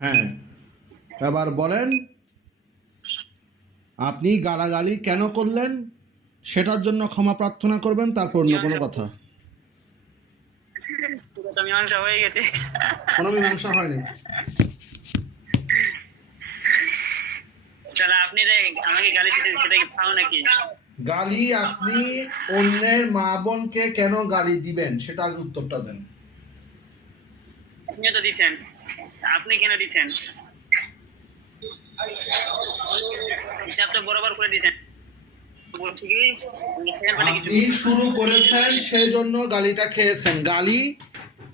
হ্যাঁ। এবার বলেন আপনি গালাগালি কেন করলেন? সেটার জন্য ক্ষমা প্রার্থনা করবেন তারপর অন্য কোনো কথা। মীমাংসা হয়ে গেছে। কোনো মীমাংসা হয়নি। তাহলে আপনি আমাকে গালি দিচ্ছেন সেটা কি পাও নাকি? গালি আপনি অন্যের মা বোনকে কেন গালি দিবেন? সেটা আগে উত্তরটা দেন। আপনিও তো দিচ্ছেন। আপনি কেন দিচ্ছেন? হিসাবটা বরাবর করে দিচ্ছেন। আপনি শুরু করেছেন সেজন্য গালিটা খেয়েছেন। গালি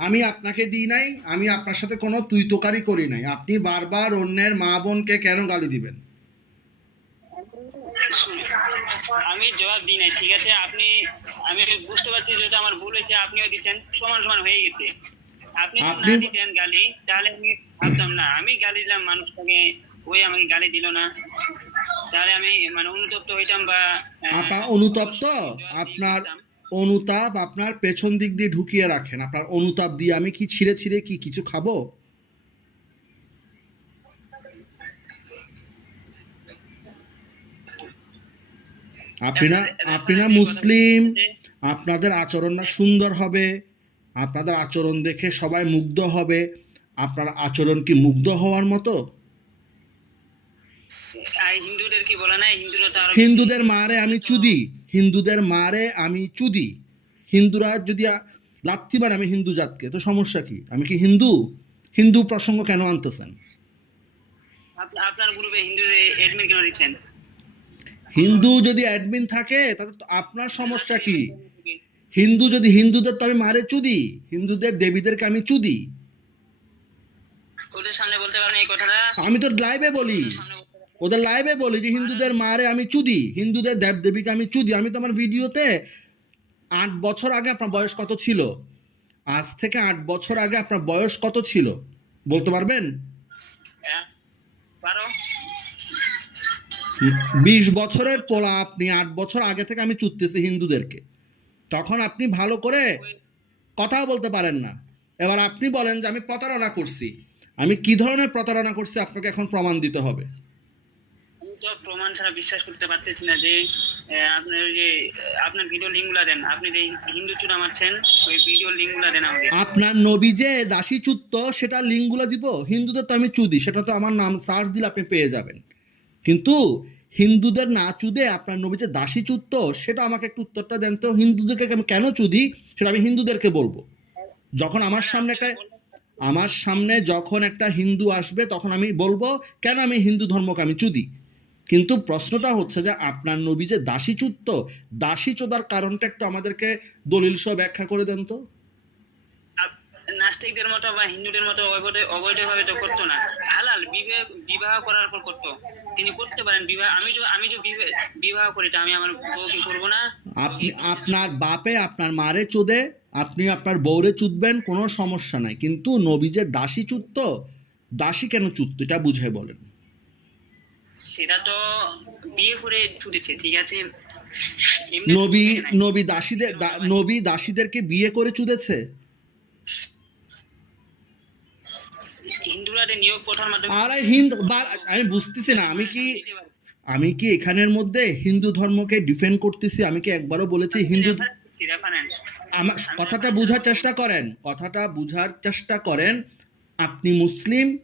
আমি আপনাকে দিই নাই আমি আপনার সাথে কোনো তুই তোকারি করি নাই। আপনি বারবার অন্যের মা বোনকে কেন গালি দিবেন? আমি জবাব দিই নাই ঠিক আছে? আপনি আমি বুঝতে পারছি যেটা আমার ভুল হয়েছে আপনিও দিচ্ছেন। সমান সমান হয়ে গেছে। আপনি না দিতেন গালি তাহলে আমি ভাবতাম না। আমি গালি দিলাম মানুষটাকে ওই আমাকে গালি দিল না। তাহলে আমি মানে অনুতপ্ত হইতাম বা আপনার অনুতপ্ত? আপনার অনুতাপ আপনার পেছন দিক দিয়ে ঢুকিয়ে রাখেন। আপনার অনুতাপ দিয়ে আমি কি ছিঁড়ে ছিঁড়ে কি কিছু খাব? আপনি না আপনি না মুসলিম আপনাদের আচরণ না সুন্দর হবে। আপনাদের আচরণ দেখে সবাই মুগ্ধ হবে। আপনার আচরণ কি মুগ্ধ হওয়ার মতো? হিন্দুদের মারে আমি চুদি। হিন্দুদের মারে আমি চুদি। হিন্দুরা যদি লাথি মারে আমি হিন্দু জাতকে তো সমস্যা কি? আমি কি হিন্দু? হিন্দু প্রসঙ্গ কেন আনতেছেন? আপনার গ্রুপে হিন্দুদের এডমিন কেন দিচ্ছেন? হিন্দু যদি অ্যাডমিন থাকে তাহলে আপনার সমস্যা কি? হিন্দু যদি হিন্দুদের তো আমি মারে চুদি হিন্দুদের দেবীদেরকে আমি চুদি। ওদের সামনে বলতে পারেন এই কথাটা? আমি তো লাইভে বলি। ওদের লাইভে বলি যে হিন্দুদের মারে আমি চুদি হিন্দুদের দেব দেবীকে আমি চুদি। আমি তো আমার ভিডিওতে আট বছর আগে আপনার বয়স কত ছিল? আজ থেকে আট বছর আগে আপনার বয়স কত ছিল? বলতে পারবেন? হ্যাঁ, বিশ বছরের পোলা আপনি আট বছর আগে থেকে আমি চুদতেছি হিন্দুদেরকে। তখন আপনি ভালো করে কথাও বলতে পারেন না। এবার আপনি বলেন যে আমি প্রতারণা করছি। আমি কি ধরনের প্রতারণা করছি? আপনাকে এখন প্রমাণ দিতে হবে। তো প্রমাণ ছাড়া বিশ্বাস করতে পারতেছি না যে আপনার যে আপনার ভিডিও লিঙ্কগুলো দেন। আপনি যে হিন্দু চূড়া মারছেন ওই ভিডিও লিঙ্কগুলো দেন আমাকে। আপনার নবী যে দাসী চুত্ত সেটা লিঙ্কগুলো দিব। হিন্দুদের তো আমি চুদি সেটা তো আমার নাম সার্চ দিলে আপনি পেয়ে যাবেন। কিন্তু হিন্দুদের না চুদে আপনার নবী যে দাসী চুত্ত সেটা আমাকে একটু উত্তরটা দেন তো। হিন্দুদেরকে আমি কেন চুদি? সেটা আমি হিন্দুদেরকে বলব। যখন আমার সামনে একটা আমার সামনে যখন একটা হিন্দু আসবে, তখন আমি বলব, কেন আমি হিন্দু ধর্মকে আমি চুদি? কিন্তু প্রশ্নটা হচ্ছে যে, আপনার নবী যে দাসী চুত্ত দাসী চোদার কারণটা একটু আমাদেরকে দলিল সহ ব্যাখ্যা করে দেন তো। নাস্তিকদের মতো বা হিন্দুদের মতো অবৈধ অবৈধভাবে তো করতো না। হালাল বিবাহ বিবাহ করার পর করতো। তিনি করতে পারেন বিবাহ আমি যে আমি যে বিবাহ- করি তা আমি আমার বউকে করব না? আপনি আপনার বাপে আপনার মারে চুদে আপনি আপনার বউরে চুদবেন কোনো সমস্যা নাই। কিন্তু নবী যে দাসী চুদত দাসী কেন চুদত এটা বুঝে বলেন। সেটা তো বিয়ে করে ছুটেছে ঠিক আছে? নবী নবী দাসীদের নবী দাসীদেরকে বিয়ে করে চুদেছে? নিয়োগ মাধ্যমে আর হিন্দু আমি বুঝতেছি না আমি কি আমি কি এখানের মধ্যে হিন্দু ধর্মকে ডিফেন্ড করতেছি? আমি কি একবারও বলেছি হিন্দু আমার কথাটা বোঝার চেষ্টা করেন কথাটা বোঝার চেষ্টা করেন আপনি মুসলিম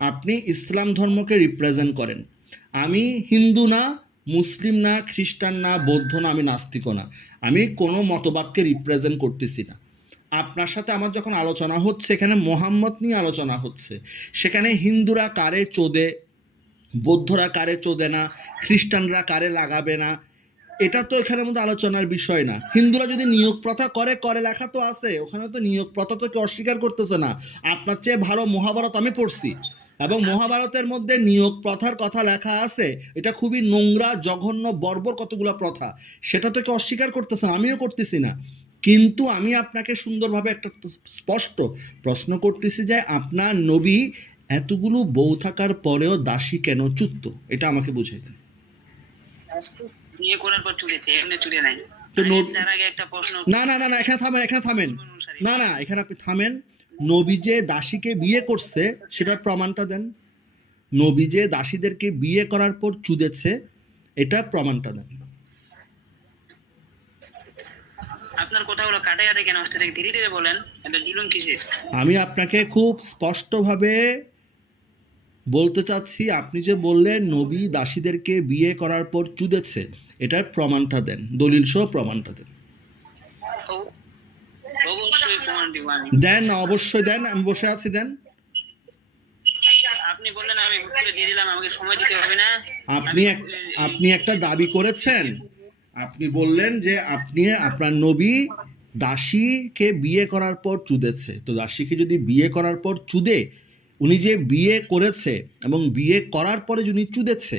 আপনি ইসলাম ধর্মকে রিপ্রেজেন্ট করেন। আমি হিন্দু না মুসলিম না খ্রিস্টান না বৌদ্ধ না আমি নাস্তিকও না। আমি কোনো মতবাদকে রিপ্রেজেন্ট করতেছি না। আপনার সাথে আমার যখন আলোচনা হচ্ছে, এখানে মোহাম্মদ নিয়ে আলোচনা হচ্ছে। সেখানে হিন্দুরা কারে চোদে, বৌদ্ধরা কারে চোদে না, খ্রিস্টানরা কারে লাগাবে না, এটা তো এখানের মধ্যে আলোচনার বিষয় না। হিন্দুরা যদি নিয়োগ প্রথা করে করে লেখা তো আছে, ওখানে তো নিয়োগ প্রথা তো কেউ অস্বীকার করতেছে না। আপনার চেয়ে ভালো মহাভারত আমি পড়ছি, এবং মহাভারতের মধ্যে নিয়োগ প্রথার কথা লেখা আছে, এটা খুবই নোংরা, জঘন্য, বর্বর কতগুলো প্রথা, সেটা তো কেউ অস্বীকার করতেছে না, আমিও করতেছি না। কিন্তু আমি আপনাকে সুন্দরভাবে একটা স্পষ্ট প্রশ্ন করতেছি যে আপনার নবী এতগুলো বউ থাকার পরেও দাসী কেন চুত্ত? এটা আমাকে বুঝাই দেন বিয়ে করার পর চুলেছে এমনি চুলে নাই। না না না এখানে থামেন এখানে থামেন। না না এখানে আপনি থামেন। নবী যে দাসীকে বিয়ে করছে সেটার প্রমাণটা দেন। নবী যে দাসীদেরকে বিয়ে করার পর চুদেছে এটা প্রমাণটা দেন। আপনার কথাগুলো কাটে কাটে কেন আসতে থাকে? ধীরে ধীরে বলেন এটা জুলুম কিসের? আমি আপনাকে খুব স্পষ্টভাবে বলতে চাচ্ছি আপনি যে বললেন নবী দাসীদেরকে বিয়ে করার পর চুদেছে এটার প্রমাণটা দেন দলিল সহ প্রমাণটা দেন। দেন অবশ্যই দেন আমি বসে আছি দেন। আপনি বললেন আমি দিয়ে দিলাম আমাকে সময় দিতে হবে না। আপনি আপনি একটা দাবি করেছেন আপনি বললেন যে আপনি, আপনার নবী দাসীকে বিয়ে করার পর চুদেছে। তো দাসীকে যদি বিয়ে করার পর চুদে, উনি যে বিয়ে করেছে এবং বিয়ে করার পরে যিনি চুদেছে,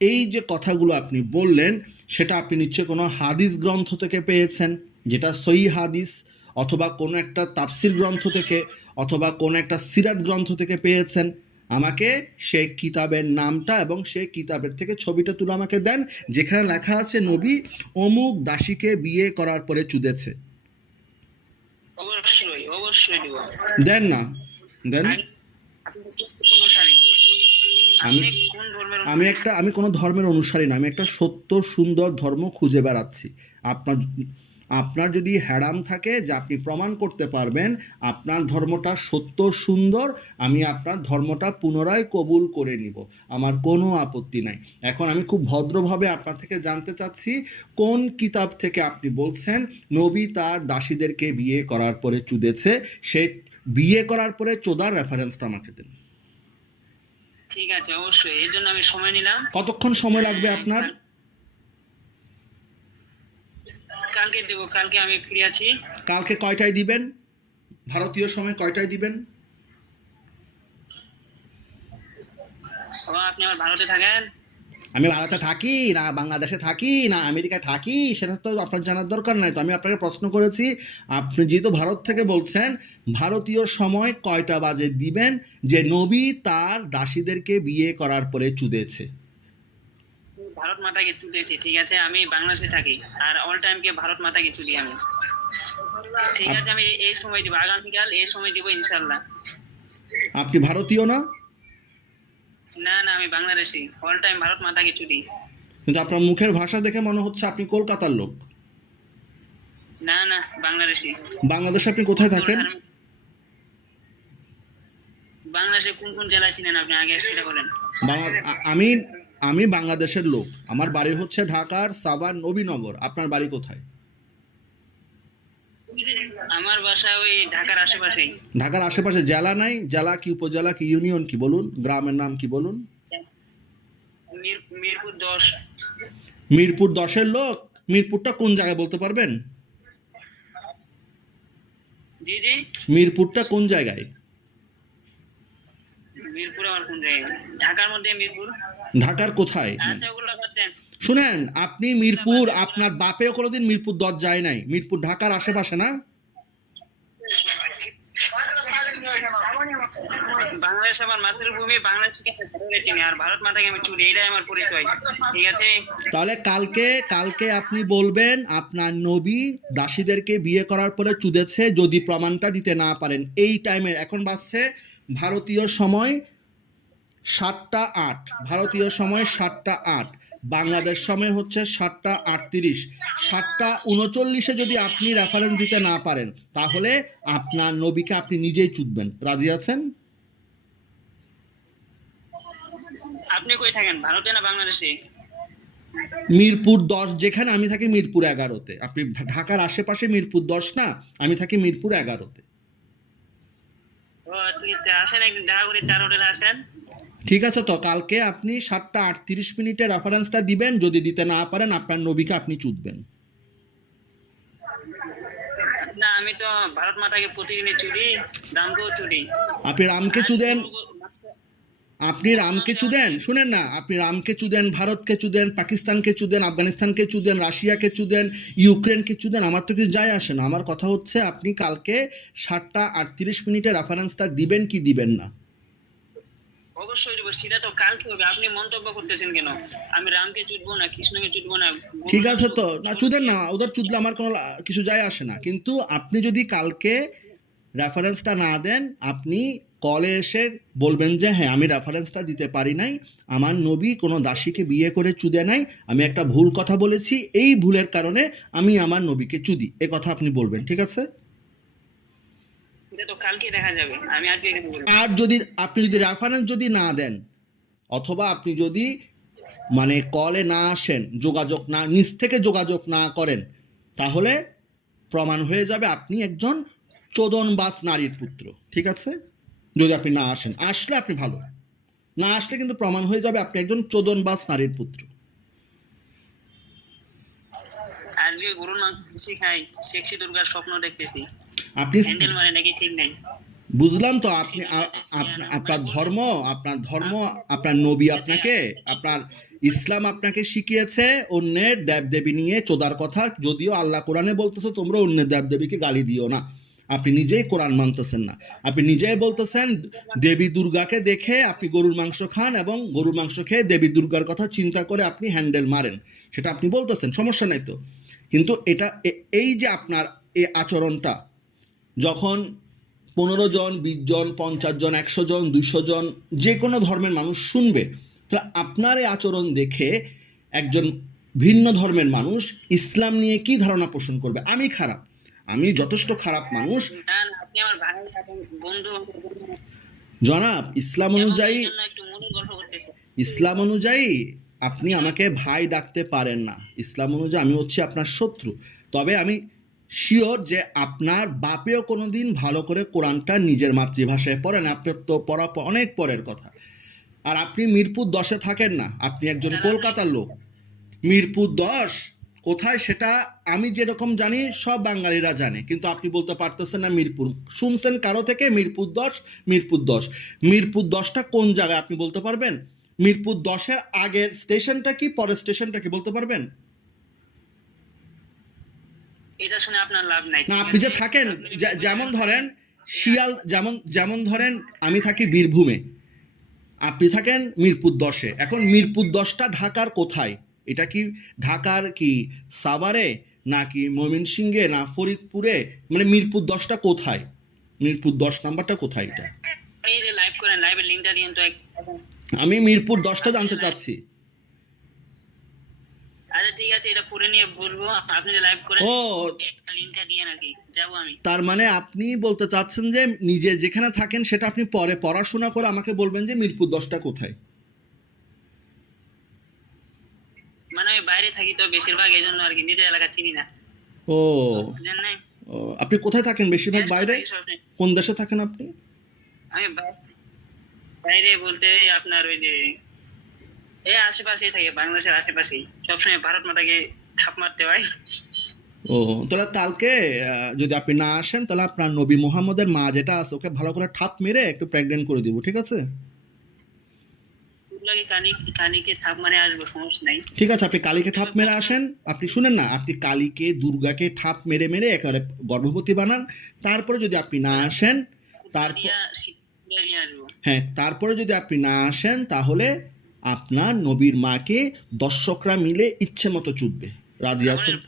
এই যে কথাগুলো আপনি বললেন, সেটা আপনি নিশ্চয় কোনো হাদিস গ্রন্থ থেকে পেয়েছেন, যেটা সই হাদিস, অথবা কোনো একটা তাফসির গ্রন্থ থেকে, অথবা কোনো একটা সিরাত গ্রন্থ থেকে পেয়েছেন। আমাকে সেই কিতাবের নামটা এবং সেই কিতাবের থেকে ছবিটা তুলে আমাকে দেন যেখানে লেখা আছে নবী অমুক দাসীকে বিয়ে করার পরে চুদেছে। অবশ্যই অবশ্যই দেন না। দেন। আমি- আমি একটা আমি কোনো ধর্মের অনুসারী না আমি একটা সত্য সুন্দর ধর্ম খুঁজে বেড়াচ্ছি। আপনার আপনার যদি হ্যারাম থাকে যে আপনি প্রমাণ করতে পারবেন আপনার ধর্মটা সত্য সুন্দর আমি আপনার ধর্মটা পুনরায় কবুল করে নিব। আমার কোনো আপত্তি নাই। এখন আমি খুব ভদ্রভাবে আপনার থেকে জানতে চাচ্ছি কোন কিতাব থেকে আপনি বলছেন নবী তার দাসীদেরকে বিয়ে করার পরে চুদেছে সে বিয়ে করার পরে চোদার রেফারেন্সটা আমাকে দেন। ঠিক আছে অবশ্যই এর জন্য আমি সময় নিলাম। কতক্ষণ সময় লাগবে আপনার? কালকে দেব কালকে আমি ফ্রি আছি। কালকে কয়টায় দিবেন? ভারতীয় সময় কয়টায় দিবেন? আপনি আমার ভারতে থাকেন? আমি ভারতে থাকি না বাংলাদেশে থাকি না আমেরিকায় থাকি সেটা তো আপনার জানার দরকার নাই। তো আমি আপনাকে প্রশ্ন করেছি আপনি যেহেতু ভারত থেকে বলছেন ভারতীয় সময় কয়টা বাজে দিবেন? যে নবী তার দাসীদেরকে বিয়ে করার পরে চুদেছে। ভারত মাতাকে তুলেছি? ঠিক আছে আমি বাংলাদেশে থাকি। আর অল টাইম কে ভারত মাতাকে তুলি আমি? ঠিক আছে আমি এই সময় দিব আগামীকাল এই সময় দিব ইনশাল্লাহ আপনি ভারতীয় না? না না আমি বাংলাদেশি। অল টাইম ভারত মাতাকে চুলি কিন্তু আপনার মুখের ভাষা দেখে মনে হচ্ছে আপনি কলকাতার লোক। না না বাংলাদেশি। বাংলাদেশে আপনি কোথায় থাকেন? বাংলাদেশে কোন কোন জেলা চিনেন আপনি? আগে সেটা বলেন। বাংলা- আমি আমি বাংলাদেশের লোক। আমার বাড়ি হচ্ছে ঢাকার সাভার নবীনগর। আপনার বাড়ি কোথায়? আমার বাসা ওই ঢাকার আশেপাশেই। ঢাকার আশেপাশে জেলা নাই? জেলা কি উপজেলা কি ইউনিয়ন কি বলুন? গ্রামের নাম কি বলুন? মিরপুর দশ। মিরপুর দশের লোক? মিরপুরটা কোন জায়গায় বলতে পারবেন? জি জি। মিরপুরটা কোন জায়গায়? মিরপুর আমার কোন জায়গায়? ঢাকার মধ্যে মিরপুর? ঢাকার কোথায়? আচ্ছা ওগুলো বাদ দেন। শুনেন আপনি মিরপুর আপনার বাপেও কোনোদিন মিরপুর দশ যায় নাই। মিরপুর ঢাকার আশেপাশে না? বাংলাদেশ আমার মাতৃভূমি বাংলাদেশকে আমি চিনি আর ভারত মাতাকে আমি চুরি এটাই আমার পরিচয়। ঠিক আছে? তাহলে কালকে কালকে আপনি বলবেন আপনার নবী দাসীদেরকে বিয়ে করার পরে চুদেছে যদি প্রমাণটা দিতে না পারেন। এই টাইমে এখন বাজছে ভারতীয় সময় সাতটা আট। ভারতীয় সময় সাতটা আট। বাংলাদেশ সময় হচ্ছে সাতটা আটত্রিশ। সাতটা উনচল্লিশে যদি আপনি রেফারেন্স দিতে না পারেন তাহলে আপনার নবীকে আপনি নিজেই চুদবেন রাজি আছেন? আপনি কই থাকেন? ভারতে না বাংলাদেশে? মিরপুর দশ। যেখানে আমি থাকি মিরপুর এগারোতে। আপনি ঢাকার আশেপাশে মিরপুর দশ না আমি থাকি মিরপুর এগারোতে। ও ঠিক আছে। আসেন একদিন দেখা করে চার হোটেলে আসেন। ঠিক আছে তো কালকে আপনি সাতটা আটত্রিশ মিনিটে রেফারেন্সটা দিবেন যদি দিতে না পারেন আপনার নবীকে আপনি চুদবেন। না আমি তো ভারত মাতাকে প্রতিদিনই চুরি দামকেও চুরি আপনি রামকে চুদেন? আপনি রামকে চুদেন? শুনেন না আপনি রামকে চুদেন ভারতকে চুদেন পাকিস্তানকে চুদেন আফগানিস্তানকে চুদেন রাশিয়াকে চুদেন ইউক্রেনকে চুদেন আমার তো কিছু যায় আসে না। আমার কথা হচ্ছে আপনি কালকে সাতটা আটত্রিশ মিনিটে রেফারেন্সটা দিবেন কি দিবেন না? অবশ্যই দিব সেটা তো কালকে হবে। আপনি মন্তব্য করতেছেন কেন? আমি রামকে চুদবো না কৃষ্ণকে চুদবো না ঠিক আছে তো। না চুদেন না ওদের চুদলে আমার কোনো কিছু যায় আসে না। কিন্তু আপনি যদি কালকে রেফারেন্সটা না দেন আপনি কলে এসে বলবেন যে হ্যাঁ আমি রেফারেন্সটা দিতে পারি নাই। আমার নবী কোনো দাসীকে বিয়ে করে চুদে নাই। আমি একটা ভুল কথা বলেছি। এই ভুলের কারণে আমি আমার নবীকে চুদি। এ কথা আপনি বলবেন ঠিক আছে? আর যদি আপনি যদি রেফারেন্স যদি না দেন, অথবা আপনি যদি মানে কলে না আসেন, যোগাযোগ না, নিজ থেকে যোগাযোগ না করেন, তাহলে প্রমাণ হয়ে যাবে আপনি একজন চোদনবাস নারীর পুত্র, ঠিক আছে? যদি আপনি না আসেন, আসলে আপনি ভালো। না আসলে কিন্তু প্রমাণ হয়ে যাবে আপনি একজন চোদনবাস নারীর পুত্র। যে গরুর মাংস খাই সেক্সি দুর্গার স্বপ্ন দেখতেছি। আপনি হ্যান্ডেল মানে নাকি ঠিক নাই। বুঝলাম তো আপনি আপনার ধর্ম আপনার ধর্ম আপনার নবী আপনাকে আপনার ইসলাম আপনাকে শিখিয়েছে অন্যের দেবদেবী নিয়ে চোদার কথা যদিও আল্লাহ কোরআনে বলতেছে তোমরা অন্যের দেবদেবীকে গালি দিও না। আপনি নিজেই কোরআন মানতেছেন না। আপনি নিজেই বলতেছেন দেবী দুর্গাকে দেখে আপনি গরুর মাংস খান এবং গরুর মাংস খেয়ে দেবী দুর্গার কথা চিন্তা করে আপনি হ্যান্ডেল মারেন। সেটা আপনি বলতেছেন সমস্যা নাই তো। কিন্তু এটা এই যে আপনার এই আচরণটা যখন পনেরো জন বিশ জন পঞ্চাশ জন একশো জন দুইশো জন যে কোনো ধর্মের মানুষ শুনবে তাহলে আপনার এই আচরণ দেখে একজন ভিন্ন ধর্মের মানুষ ইসলাম নিয়ে কি ধারণা পোষণ করবে? আমি খারাপ। আমি যথেষ্ট খারাপ মানুষ। জনাব ইসলাম অনুযায়ী ইসলাম অনুযায়ী আপনি আমাকে ভাই ডাকতে পারেন না। ইসলাম অনুযায়ী আমি হচ্ছি আপনার শত্রু। তবে আমি শিওর যে আপনার বাপেও কোনো দিন ভালো করে কোরআনটা নিজের মাতৃভাষায় পড়েন আপনার তো পড়া অনেক পরের কথা। আর আপনি মিরপুর দশে থাকেন না। আপনি একজন কলকাতার লোক। মিরপুর দশ কোথায় সেটা আমি যেরকম জানি সব বাঙালিরা জানে। কিন্তু আপনি বলতে পারতেছেন না মিরপুর। শুনছেন কারও থেকে? মিরপুর দশ মিরপুর দশ। মিরপুর দশটা কোন জায়গায় আপনি বলতে পারবেন? মিরপুর দশের আগের স্টেশনটা কি পরের স্টেশনটা কি বলতে পারবেন? এটা শুনে আপনার লাভ নাই না আপনি যে থাকেন যেমন ধরেন শিয়াল যেমন যেমন ধরেন আমি থাকি বীরভূমে। আপনি থাকেন মিরপুর দশে। এখন মিরপুর দশটা ঢাকার কোথায়? এটা কি ঢাকার কি সাভারে নাকি ময়মনসিংহে না ফরিদপুরে? মানে মিরপুর দশটা কোথায়? মিরপুর দশ নাম্বারটা কোথায় এটা? লাইভ করেন লাইভের দিন তো আমি মিরপুর দশটা জানতে চাচ্ছি। আচ্ছা ঠিক আছে এটা পড়ে নিয়ে বলব। আপনি লাইভ করেন ও লিংকটা দিয়ে নাকি যাব আমি। তার মানে আপনি বলতে চাচ্ছেন যে নিজে যেখানে থাকেন সেটা আপনি পরে পড়াশোনা করে আমাকে বলবেন যে মিরপুর দশটা কোথায়। মানে আমি বাইরে থাকি তো বেশিরভাগ এই জন্য আর কি নিজের এলাকা চিনি না। ও। আপনি কোথায় থাকেন বেশিরভাগ বাইরে? কোন দেশে থাকেন আপনি? আমি বাইরে বলতে আপনার ওই যে এই আশেপাশেই থাকে বাংলাদেশের আশেপাশেই। সবসময় ভারত মাতাকে থাপ মারতে হয়। ও তাহলে কালকে যদি আপনি না আসেন তাহলে আপনার নবী মোহাম্মদের মা যেটা আছে ওকে ভালো করে ঠাপ মেরে একটু প্রেগনেন্ট করে দিব ঠিক আছে? থাপ ঠিক আছে আপনি কালীকে ঠাপ মেরে আসেন। আপনি শুনেন না আপনি কালীকে দুর্গাকে ঠাপ মেরে মেরে একেবারে গর্ভবতী বানান। তারপরে যদি আপনি না আসেন তারপর হ্যাঁ তারপরে যদি আপনি না আসেন তাহলে আপনার নবীর মাকে দর্শকরা মিলে ইচ্ছে মতো চুদবে রাজি ভাইকে-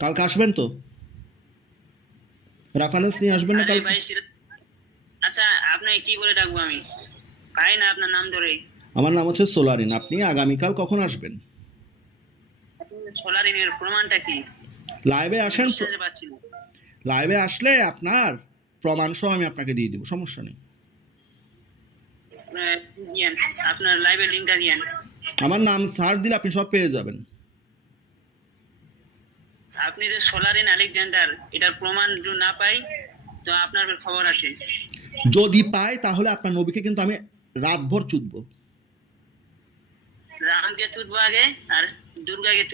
কালকে আসবেন তো? রেফারেন্স নিয়ে আসবেন না কালকে? আচ্ছা আপনাকে কি বলে ডাকবো আমি? পাই না আপনার নাম ধরে? আমার নাম হচ্ছে সোলারিন। আপনি আগামীকাল কখন আসবেন? সোলারিনের প্রমাণটা কি? লাইভে আসেন লাইভে আসলে আপনার প্রমাণ সহ আমি আপনাকে দিয়ে দিব সমস্যা নেই। আপনার লাইভের দিয়েন আমার নাম সার্চ দিলে আপনি সব পেয়ে যাবেন। আপনি যে সোলারিন আলেকজান্ডার এটার প্রমাণ যদি না পাই তো আপনার খবর আছে। যদি পাই তাহলে আপনার নবীকে কিন্তু আমি রাতভর চুদবো রামকে চুদবো আগে আর দুর্গাকে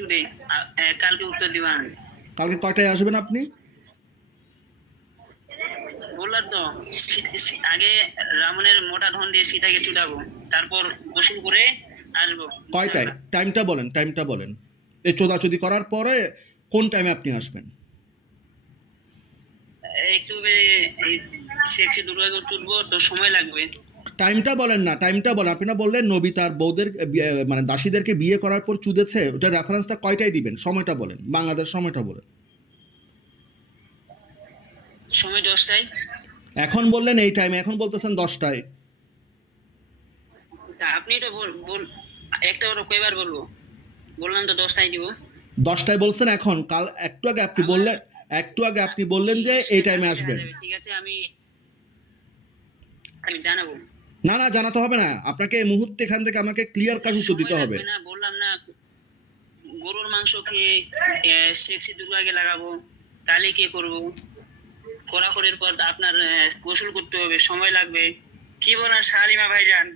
কালকে উত্তর কালকে কয়টায় আসবেন আপনি? বললাম তো সী- সী- আগে রাবণের মোটা ধন দিয়ে সীতাকে চুদাবো তারপর গোসল করে আসব। কয়টায়? টাইমটা বলেন টাইমটা বলেন। এই চোদাচুদি করার পরে কোন টাইমে আপনি আসবেন? একটু সেক্সি দুর্গাকে চুদবো তো সময় লাগবে। টাইমটা বলেন না টাইমটা বলেন। আপনি না বললেন নবী তার বউদের বিয়ে- মানে দাসীদেরকে বিয়ে করার পর চুদেছে ওটা রেফারেন্সটা কয়টাই দিবেন? সময়টা বলেন বাংলাদেশ সময়টা বলেন। সময় দশটায়। এখন বললেন এই টাইমে এখন বলতেছেন দশটায়। তা আপনি এটা বল বল একটা ওটা কয়বার বলব? বললাম তো দশটায় দিব। দশটায় বলছেন এখন কাল একটু আগে আপনি বললেন একটু আগে আপনি বললেন যে এই টাইমে আসবেন। ঠিক আছে? আমি আমি জানাব। না না জানাতে হবে না। আপনাকে এই মুহূর্তে এখান থেকে আমাকে ক্লিয়ার কাট উত্তর দিতে হবে। না বললাম না গরুর মাংস খেয়ে সেক্সি দুর্গাকে লাগাবো তাহলে কে করব? করাকরির পর আপনার গোসল করতে হবে সময় লাগবে। কি বলেন শালিমা ভাইজান?